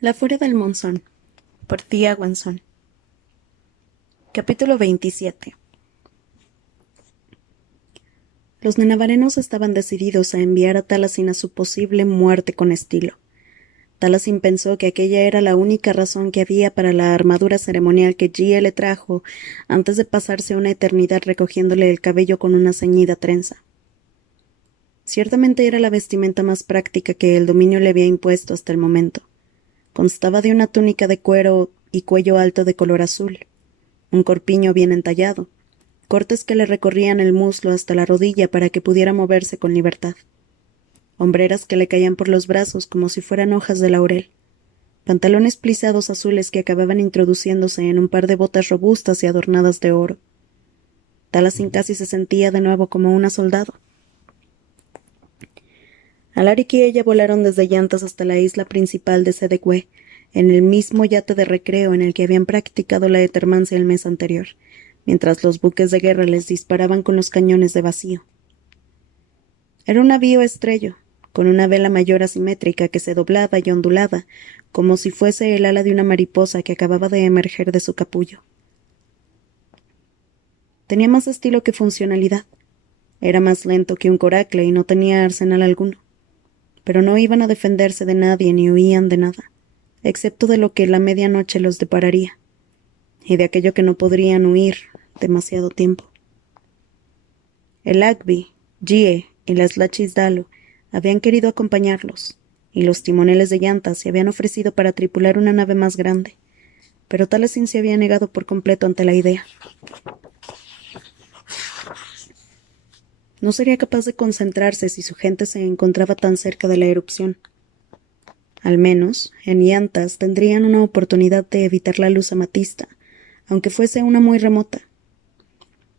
La furia del monzón, por Tía Guanzón. Capítulo 27. Los nenavarenos estaban decididos a enviar a Talasin a su posible muerte con estilo. Talasin pensó que aquella era la única razón que había para la armadura ceremonial que Gia le trajo antes de pasarse una eternidad recogiéndole el cabello con una ceñida trenza. Ciertamente era la vestimenta más práctica que el dominio le había impuesto hasta el momento. Constaba de una túnica de cuero y cuello alto de color azul, un corpiño bien entallado, cortes que le recorrían el muslo hasta la rodilla para que pudiera moverse con libertad, hombreras que le caían por los brazos como si fueran hojas de laurel, pantalones plisados azules que acababan introduciéndose en un par de botas robustas y adornadas de oro. Talasin casi se sentía de nuevo como una soldado. Alaric y ella volaron desde Llantas hasta la isla principal de Sedegüe, en el mismo yate de recreo en el que habían practicado la etermancia el mes anterior, mientras los buques de guerra les disparaban con los cañones de vacío. Era un navío estrello, con una vela mayor asimétrica que se doblaba y ondulaba, como si fuese el ala de una mariposa que acababa de emerger de su capullo. Tenía más estilo que funcionalidad. Era más lento que un coracle y no tenía arsenal alguno. Pero no iban a defenderse de nadie ni huían de nada, excepto de lo que la medianoche los depararía, y de aquello que no podrían huir demasiado tiempo. El Agby, Gie y las Lachis Dalo habían querido acompañarlos, y los timoneles de Llantas se habían ofrecido para tripular una nave más grande, pero Talasin se había negado por completo ante la idea. No sería capaz de concentrarse si su gente se encontraba tan cerca de la erupción. Al menos, en Llantas tendrían una oportunidad de evitar la luz amatista, aunque fuese una muy remota.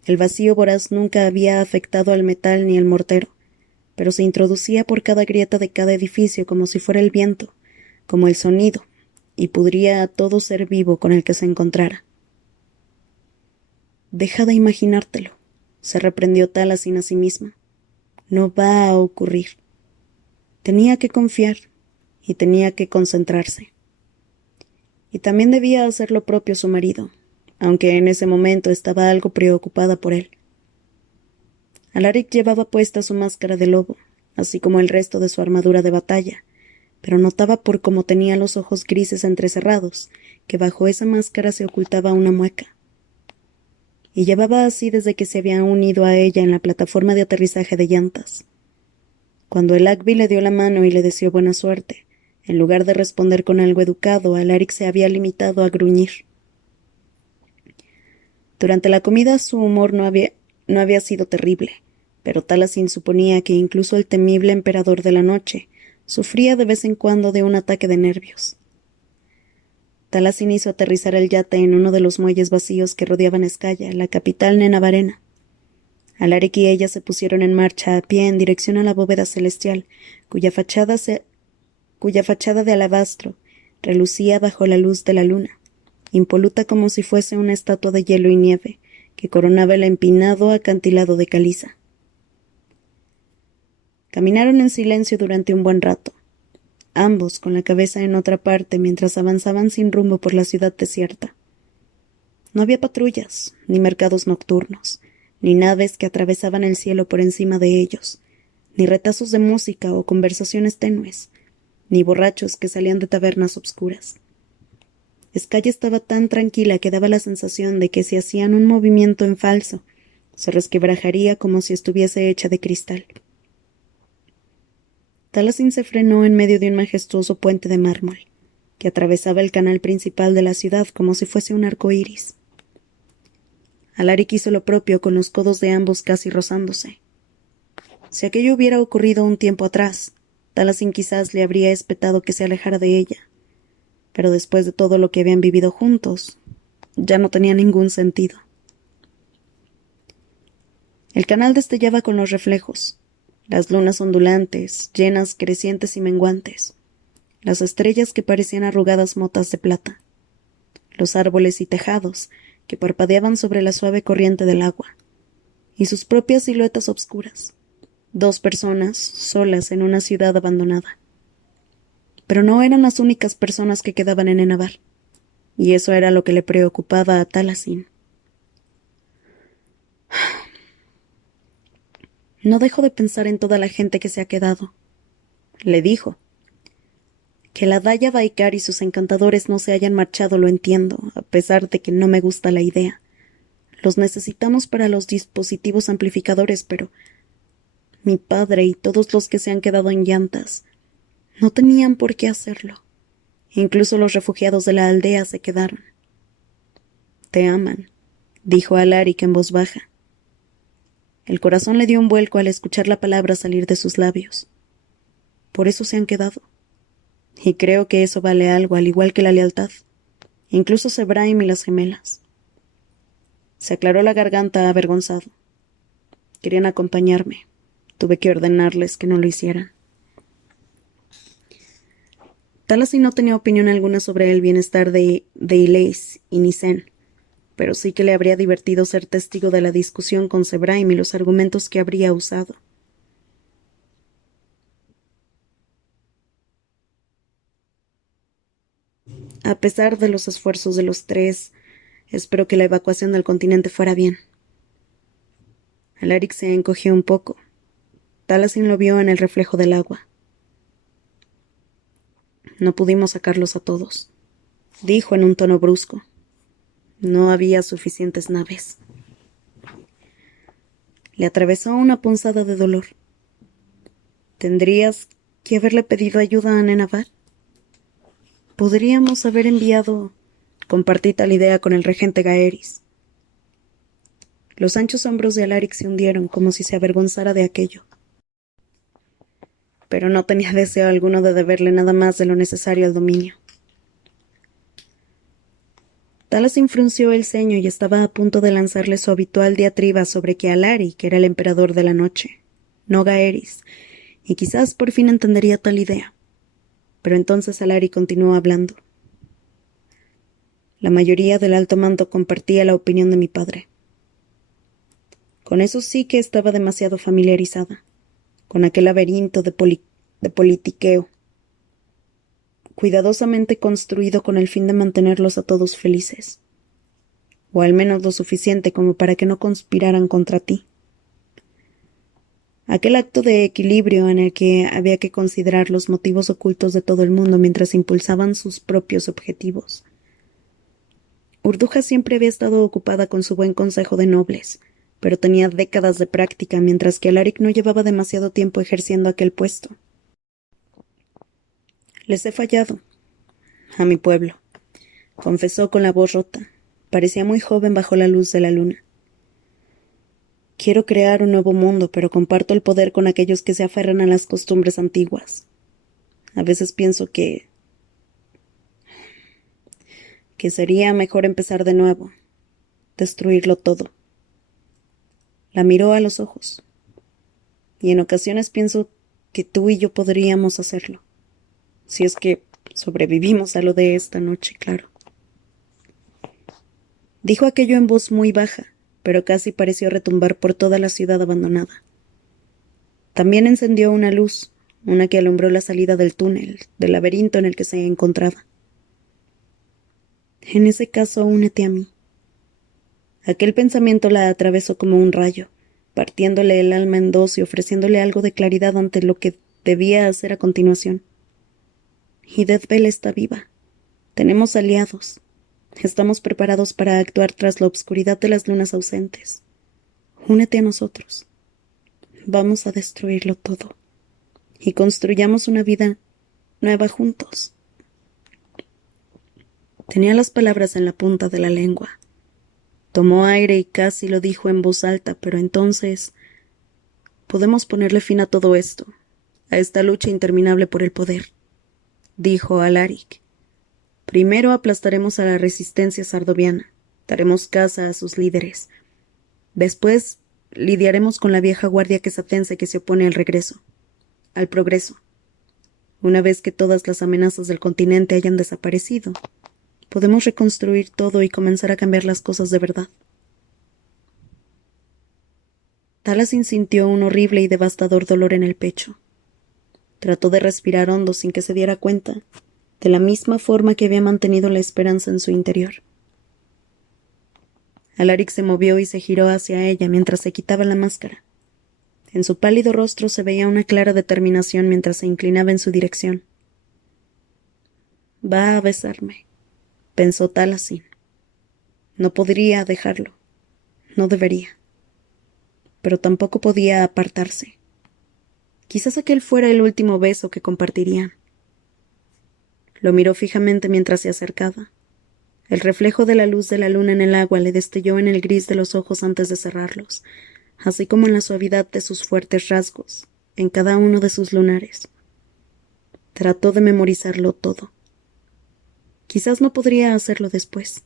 El vacío voraz nunca había afectado al metal ni al mortero, pero se introducía por cada grieta de cada edificio como si fuera el viento, como el sonido, y pudría a todo ser vivo con el que se encontrara. Deja de imaginártelo, se reprendió Talasin a sí misma. No va a ocurrir. Tenía que confiar, y tenía que concentrarse. Y también debía hacer lo propio su marido, aunque en ese momento estaba algo preocupada por él. Alaric llevaba puesta su máscara de lobo, así como el resto de su armadura de batalla, pero notaba por cómo tenía los ojos grises entrecerrados, que bajo esa máscara se ocultaba una mueca. Y llevaba así desde que se había unido a ella en la plataforma de aterrizaje de Llantas. Cuando el Agby le dio la mano y le deseó buena suerte, en lugar de responder con algo educado, Alaric se había limitado a gruñir. Durante la comida su humor no había sido terrible, pero Talasin suponía que incluso el temible emperador de la noche sufría de vez en cuando de un ataque de nervios. Talasin hizo aterrizar el yate en uno de los muelles vacíos que rodeaban Escaya, la capital nenavarena. Alaric y ella se pusieron en marcha a pie en dirección a la bóveda celestial, cuya fachada de alabastro relucía bajo la luz de la luna, impoluta como si fuese una estatua de hielo y nieve que coronaba el empinado acantilado de caliza. Caminaron en silencio durante un buen rato, ambos con la cabeza en otra parte mientras avanzaban sin rumbo por la ciudad desierta. No había patrullas, ni mercados nocturnos, ni naves que atravesaban el cielo por encima de ellos, ni retazos de música o conversaciones tenues, ni borrachos que salían de tabernas obscuras. Escaya estaba tan tranquila que daba la sensación de que si hacían un movimiento en falso, se resquebrajaría como si estuviese hecha de cristal. Talasin se frenó en medio de un majestuoso puente de mármol, que atravesaba el canal principal de la ciudad como si fuese un arco iris. Alaric hizo lo propio con los codos de ambos casi rozándose. Si aquello hubiera ocurrido un tiempo atrás, Talasin quizás le habría espetado que se alejara de ella, pero después de todo lo que habían vivido juntos, ya no tenía ningún sentido. El canal destellaba con los reflejos, las lunas ondulantes, llenas, crecientes y menguantes, las estrellas que parecían arrugadas motas de plata, los árboles y tejados que parpadeaban sobre la suave corriente del agua, y sus propias siluetas obscuras, 2 personas solas en una ciudad abandonada. Pero no eran las únicas personas que quedaban en Enabar, y eso era lo que le preocupaba a Taliesin. No dejo de pensar en toda la gente que se ha quedado, le dijo. Que la Daya Baikar y sus encantadores no se hayan marchado lo entiendo, a pesar de que no me gusta la idea. Los necesitamos para los dispositivos amplificadores, pero mi padre y todos los que se han quedado en llantas no tenían por qué hacerlo. Incluso los refugiados de la aldea se quedaron. Te aman, dijo Alaric en voz baja. El corazón le dio un vuelco al escuchar la palabra salir de sus labios. Por eso se han quedado. Y creo que eso vale algo, al igual que la lealtad. Incluso Sebraim y las gemelas. Se aclaró la garganta avergonzado. Querían acompañarme. Tuve que ordenarles que no lo hicieran. Taliesin no tenía opinión alguna sobre el bienestar de Ileis y Nisen, pero sí que le habría divertido ser testigo de la discusión con Sebraim y los argumentos que habría usado. A pesar de los esfuerzos de los tres, espero que la evacuación del continente fuera bien. Alaric se encogió un poco. Taliesin lo vio en el reflejo del agua. No pudimos sacarlos a todos, dijo en un tono brusco. No había suficientes naves. Le atravesó una punzada de dolor. ¿Tendrías que haberle pedido ayuda a Nenavar? Podríamos haber enviado... Compartí tal idea con el regente Gaeris. Los anchos hombros de Alaric se hundieron como si se avergonzara de aquello. Pero no tenía deseo alguno de deberle nada más de lo necesario al dominio. Taliesin frunció el ceño y estaba a punto de lanzarle su habitual diatriba sobre que Alaric era el emperador de la noche, no Gaeris, y quizás por fin entendería tal idea. Pero entonces Alaric continuó hablando. La mayoría del alto mando compartía la opinión de mi padre. Con eso sí que estaba demasiado familiarizada, con aquel laberinto de politiqueo, cuidadosamente construido con el fin de mantenerlos a todos felices, o al menos lo suficiente como para que no conspiraran contra ti. Aquel acto de equilibrio en el que había que considerar los motivos ocultos de todo el mundo mientras impulsaban sus propios objetivos. Urduja siempre había estado ocupada con su buen consejo de nobles, pero tenía décadas de práctica, mientras que Alaric no llevaba demasiado tiempo ejerciendo aquel puesto. Les he fallado. A mi pueblo, confesó con la voz rota. Parecía muy joven bajo la luz de la luna. Quiero crear un nuevo mundo, pero comparto el poder con aquellos que se aferran a las costumbres antiguas. A veces pienso que sería mejor empezar de nuevo, destruirlo todo. La miró a los ojos. Y en ocasiones pienso que tú y yo podríamos hacerlo. Si es que sobrevivimos a lo de esta noche, claro. Dijo aquello en voz muy baja, pero casi pareció retumbar por toda la ciudad abandonada. También encendió una luz, una que alumbró la salida del túnel, del laberinto en el que se encontraba. En ese caso, únete a mí. Aquel pensamiento la atravesó como un rayo, partiéndole el alma en dos y ofreciéndole algo de claridad ante lo que debía hacer a continuación. Y Deathbell está viva. Tenemos aliados. Estamos preparados para actuar tras la obscuridad de las lunas ausentes. Únete a nosotros. Vamos a destruirlo todo. Y construyamos una vida nueva juntos. Tenía las palabras en la punta de la lengua. Tomó aire y casi lo dijo en voz alta, pero entonces podemos ponerle fin a todo esto, a esta lucha interminable por el poder, dijo Alaric. Primero aplastaremos a la resistencia sardoviana, daremos caza a sus líderes. Después lidiaremos con la vieja guardia quesatense que se opone al regreso, al progreso. Una vez que todas las amenazas del continente hayan desaparecido, podemos reconstruir todo y comenzar a cambiar las cosas de verdad. Taliesin sintió un horrible y devastador dolor en el pecho. Trató de respirar hondo sin que se diera cuenta, de la misma forma que había mantenido la esperanza en su interior. Alaric se movió y se giró hacia ella mientras se quitaba la máscara. En su pálido rostro se veía una clara determinación mientras se inclinaba en su dirección. Va a besarme, pensó Taliesin. No podría dejarlo. No debería. Pero tampoco podía apartarse. Quizás aquel fuera el último beso que compartirían. Lo miró fijamente mientras se acercaba. El reflejo de la luz de la luna en el agua le destelló en el gris de los ojos antes de cerrarlos, así como en la suavidad de sus fuertes rasgos, en cada uno de sus lunares. Trató de memorizarlo todo. Quizás no podría hacerlo después.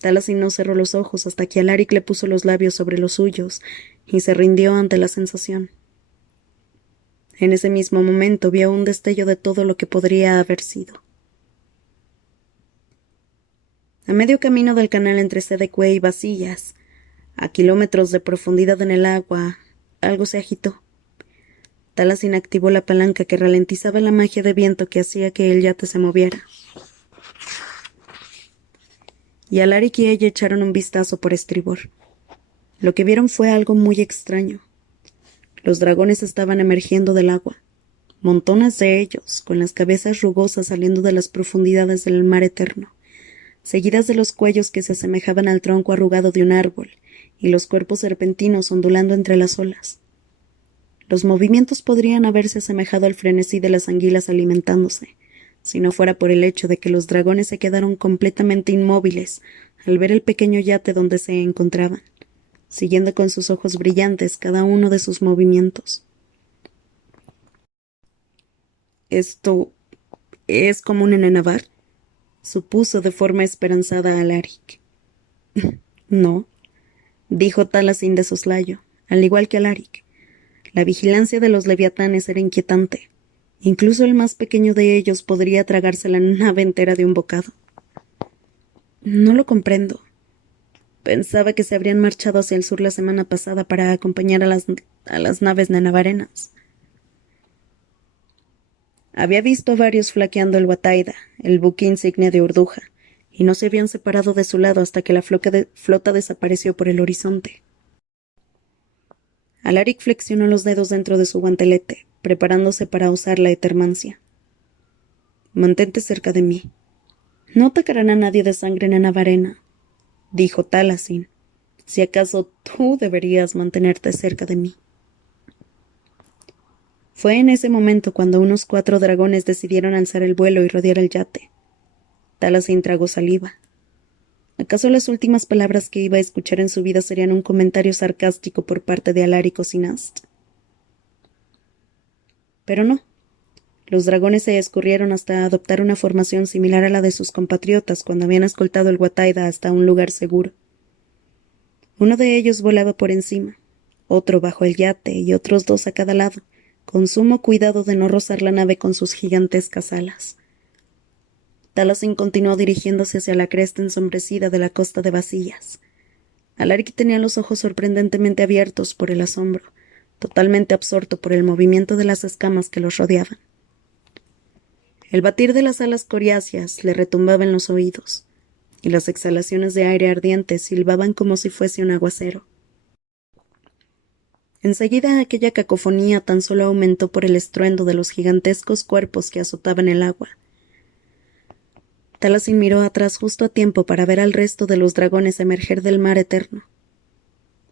Taliesin no cerró los ojos hasta que Alaric le puso los labios sobre los suyos y se rindió ante la sensación. En ese mismo momento vio un destello de todo lo que podría haber sido. A medio camino del canal entre Sedecue y Vasillas, a kilómetros de profundidad en el agua, algo se agitó. Taliesin activó la palanca que ralentizaba la magia de viento que hacía que el yate se moviera. Y Alaric y ella echaron un vistazo por estribor. Lo que vieron fue algo muy extraño. Los dragones estaban emergiendo del agua, montones de ellos, con las cabezas rugosas saliendo de las profundidades del mar eterno, seguidas de los cuellos que se asemejaban al tronco arrugado de un árbol, y los cuerpos serpentinos ondulando entre las olas. Los movimientos podrían haberse asemejado al frenesí de las anguilas alimentándose, si no fuera por el hecho de que los dragones se quedaron completamente inmóviles al ver el pequeño yate donde se encontraban, siguiendo con sus ojos brillantes cada uno de sus movimientos. «¿Esto es como un enenavar?», supuso de forma esperanzada Alaric. «No», dijo Taliesin de soslayo, al igual que Alaric. La vigilancia de los leviatanes era inquietante. Incluso el más pequeño de ellos podría tragarse la nave entera de un bocado. «No lo comprendo. Pensaba que se habrían marchado hacia el sur la semana pasada para acompañar a las naves nenavarenas». Había visto a varios flaqueando el Wataida, el buque insignia de Urduja, y no se habían separado de su lado hasta que la flota desapareció por el horizonte. Alaric flexionó los dedos dentro de su guantelete, preparándose para usar la etermancia. «Mantente cerca de mí. No atacarán a nadie de sangre nenavarena», dijo Taliesin. «Si acaso tú deberías mantenerte cerca de mí». Fue en ese momento cuando unos 4 dragones decidieron alzar el vuelo y rodear el yate. Taliesin tragó saliva. ¿Acaso las últimas palabras que iba a escuchar en su vida serían un comentario sarcástico por parte de Alaric o Sinast? Pero no. Los dragones se escurrieron hasta adoptar una formación similar a la de sus compatriotas cuando habían escoltado el Wataida hasta un lugar seguro. Uno de ellos volaba por encima, otro bajo el yate y otros 2 a cada lado, con sumo cuidado de no rozar la nave con sus gigantescas alas. Taliesin continuó dirigiéndose hacia la cresta ensombrecida de la costa de Vasillas. Alaric tenía los ojos sorprendentemente abiertos por el asombro, totalmente absorto por el movimiento de las escamas que los rodeaban. El batir de las alas coriáceas le retumbaba en los oídos, y las exhalaciones de aire ardiente silbaban como si fuese un aguacero. Enseguida aquella cacofonía tan solo aumentó por el estruendo de los gigantescos cuerpos que azotaban el agua. Taliesin miró atrás justo a tiempo para ver al resto de los dragones emerger del mar eterno.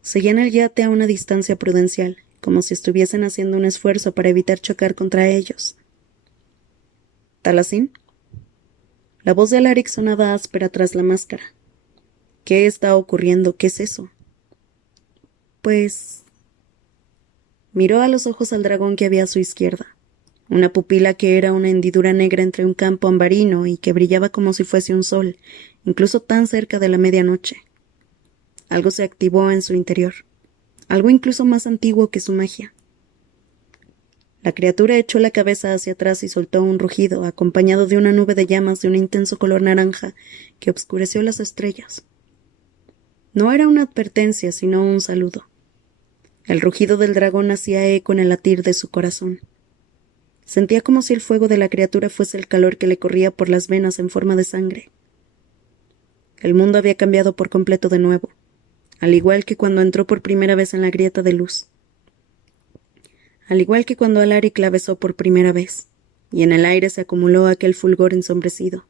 Seguían el yate a una distancia prudencial, como si estuviesen haciendo un esfuerzo para evitar chocar contra ellos. «¿Taliesin?». La voz de Alaric sonaba áspera tras la máscara. «¿Qué está ocurriendo? ¿Qué es eso?». «Pues...». Miró a los ojos al dragón que había a su izquierda, una pupila que era una hendidura negra entre un campo ambarino y que brillaba como si fuese un sol, incluso tan cerca de la medianoche. Algo se activó en su interior, algo incluso más antiguo que su magia. La criatura echó la cabeza hacia atrás y soltó un rugido, acompañado de una nube de llamas de un intenso color naranja que obscureció las estrellas. No era una advertencia, sino un saludo. El rugido del dragón hacía eco en el latir de su corazón. Sentía como si el fuego de la criatura fuese el calor que le corría por las venas en forma de sangre. El mundo había cambiado por completo de nuevo, al igual que cuando entró por primera vez en la grieta de luz. Al igual que cuando Alaric la besó por primera vez, y en el aire se acumuló aquel fulgor ensombrecido.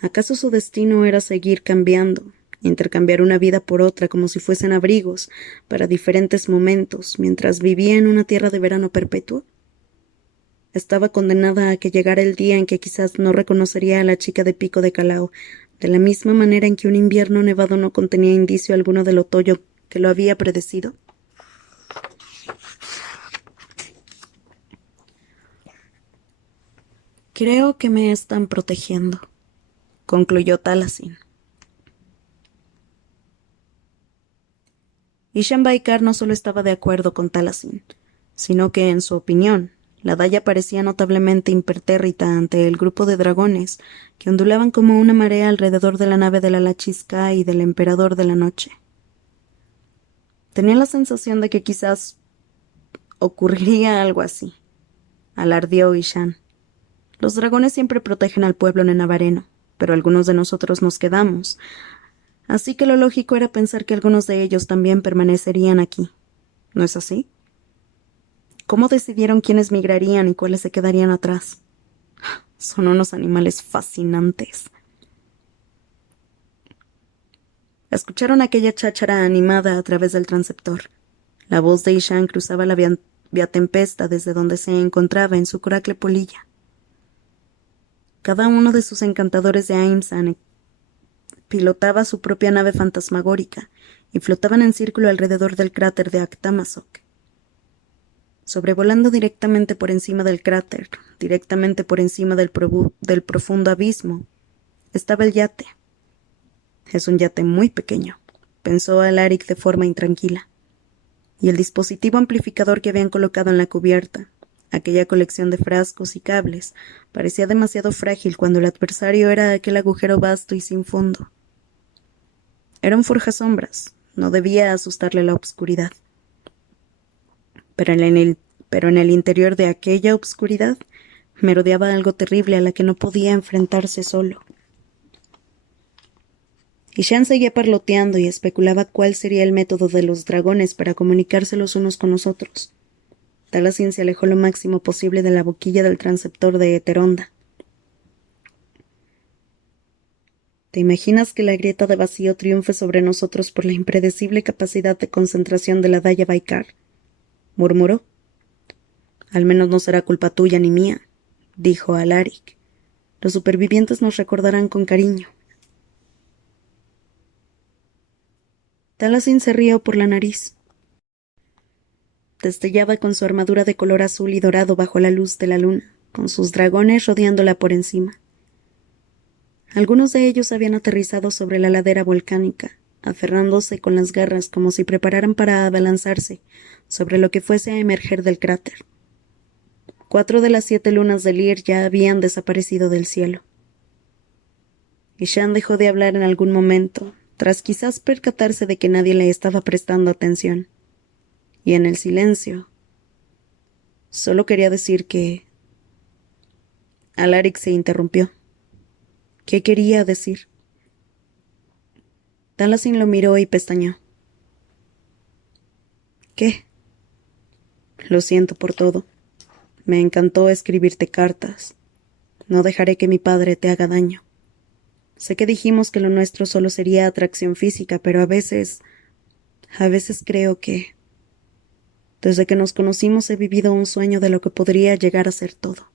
¿Acaso su destino era seguir cambiando, intercambiar una vida por otra como si fuesen abrigos para diferentes momentos, mientras vivía en una tierra de verano perpetuo? Estaba condenada a que llegara el día en que quizás no reconocería a la chica de Pico de Calao, de la misma manera en que un invierno nevado no contenía indicio alguno del otoño que lo había predecido. Creo que me están protegiendo, concluyó Taliesin. Ishan Baikar no solo estaba de acuerdo con Taliesin, sino que, en su opinión, la Daya parecía notablemente impertérrita ante el grupo de dragones que ondulaban como una marea alrededor de la nave de la Lachisca y del Emperador de la Noche. Tenía la sensación de que quizás ocurriría algo así, alardeó Ishan. Los dragones siempre protegen al pueblo nenavareno, pero algunos de nosotros nos quedamos, así que lo lógico era pensar que algunos de ellos también permanecerían aquí. ¿No es así? ¿Cómo decidieron quiénes migrarían y cuáles se quedarían atrás? Son unos animales fascinantes. Escucharon aquella cháchara animada a través del transceptor. La voz de Ishan cruzaba la vía tempesta desde donde se encontraba en su coracle polilla. Cada uno de sus encantadores de Aimsan pilotaba su propia nave fantasmagórica y flotaban en círculo alrededor del cráter de Actamasok. Sobrevolando directamente por encima del cráter, directamente por encima del profundo abismo, estaba el yate. Es un yate muy pequeño, pensó Alaric de forma intranquila. Y el dispositivo amplificador que habían colocado en la cubierta, aquella colección de frascos y cables, parecía demasiado frágil cuando el adversario era aquel agujero vasto y sin fondo. Era un forjasombras, no debía asustarle la obscuridad. Pero en el interior de aquella obscuridad merodeaba algo terrible a la que no podía enfrentarse solo. Ishan seguía parloteando y especulaba cuál sería el método de los dragones para comunicarse los unos con los otros. Taliesin se alejó lo máximo posible de la boquilla del transceptor de Heteronda. ¿Te imaginas que la grieta de vacío triunfe sobre nosotros por la impredecible capacidad de concentración de la Daya Baikar? Murmuró. Al menos no será culpa tuya ni mía, dijo Alaric. Los supervivientes nos recordarán con cariño. Taliesin se rió por la nariz. Destellaba con su armadura de color azul y dorado bajo la luz de la luna, con sus dragones rodeándola por encima. Algunos de ellos habían aterrizado sobre la ladera volcánica, aferrándose con las garras como si prepararan para abalanzarse sobre lo que fuese a emerger del cráter. 4 de las 7 lunas de Lir ya habían desaparecido del cielo. Ishan dejó de hablar en algún momento, tras quizás percatarse de que nadie le estaba prestando atención. Y en el silencio, solo quería decir que... Alaric se interrumpió. ¿Qué quería decir? Taliesin lo miró y pestañeó. ¿Qué? Lo siento por todo. Me encantó escribirte cartas. No dejaré que mi padre te haga daño. Sé que dijimos que lo nuestro solo sería atracción física, pero a veces creo que... Desde que nos conocimos he vivido un sueño de lo que podría llegar a ser todo.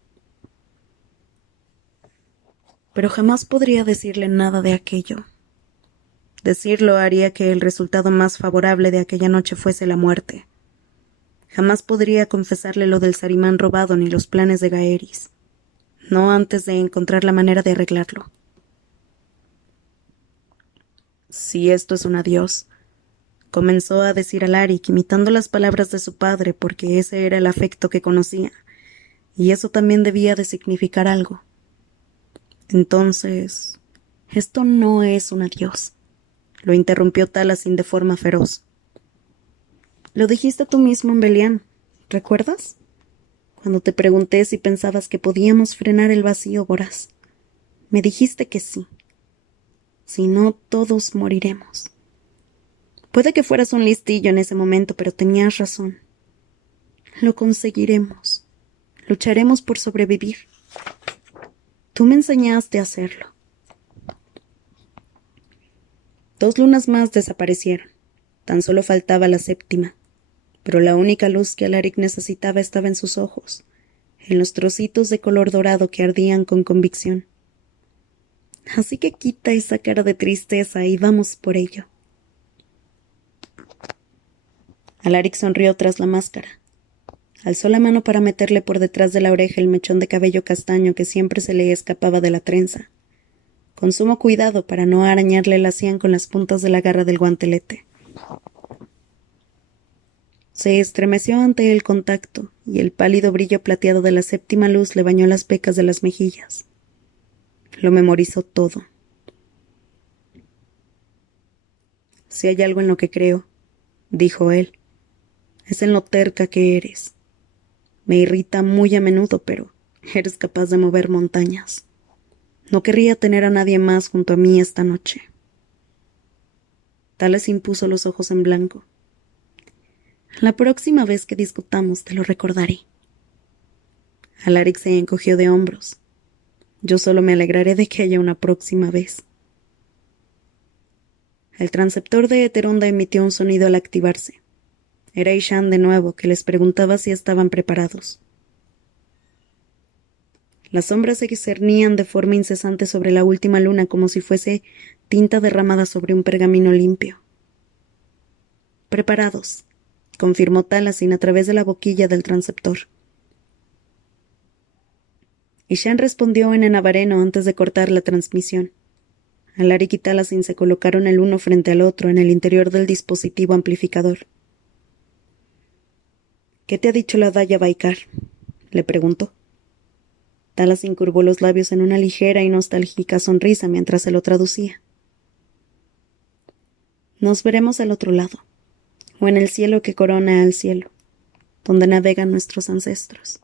Pero jamás podría decirle nada de aquello. Decirlo haría que el resultado más favorable de aquella noche fuese la muerte. Jamás podría confesarle lo del Sarimán robado ni los planes de Gaeris. No antes de encontrar la manera de arreglarlo. Si esto es un adiós, comenzó a decir Alaric, imitando las palabras de su padre, porque ese era el afecto que conocía, y eso también debía de significar algo. Entonces, esto no es un adiós, lo interrumpió Taliesin de forma feroz. Lo dijiste tú mismo en Belian, ¿recuerdas? Cuando te pregunté si pensabas que podíamos frenar el vacío voraz, me dijiste que sí. Si no, todos moriremos. Puede que fueras un listillo en ese momento, pero tenías razón. Lo conseguiremos. Lucharemos por sobrevivir. Tú me enseñaste a hacerlo. 2 lunas más desaparecieron. Tan solo faltaba la 7ª. Pero la única luz que Alaric necesitaba estaba en sus ojos, en los trocitos de color dorado que ardían con convicción. Así que quita esa cara de tristeza y vamos por ello. Alaric sonrió tras la máscara. Alzó la mano para meterle por detrás de la oreja el mechón de cabello castaño que siempre se le escapaba de la trenza, con sumo cuidado para no arañarle la sien con las puntas de la garra del guantelete. Se estremeció ante el contacto, y el pálido brillo plateado de la 7ª luz le bañó las pecas de las mejillas. Lo memorizó todo. Si hay algo en lo que creo, dijo él, es en lo terca que eres. Me irrita muy a menudo, pero eres capaz de mover montañas. No querría tener a nadie más junto a mí esta noche. Tales impuso los ojos en blanco. La próxima vez que discutamos te lo recordaré. Alaric se encogió de hombros. Yo solo me alegraré de que haya una próxima vez. El transceptor de Heteronda emitió un sonido al activarse. Era Ishan de nuevo, que les preguntaba si estaban preparados. Las sombras se cernían de forma incesante sobre la última luna como si fuese tinta derramada sobre un pergamino limpio. Preparados, confirmó Talasin a través de la boquilla del transceptor. Ishan respondió en enavareno antes de cortar la transmisión. Alaric y Talasin se colocaron el uno frente al otro en el interior del dispositivo amplificador. —¿Qué te ha dicho la Daya Baikar? —le preguntó. Talasin curvó los labios en una ligera y nostálgica sonrisa mientras se lo traducía. Nos veremos al otro lado, o en el cielo que corona al cielo, donde navegan nuestros ancestros.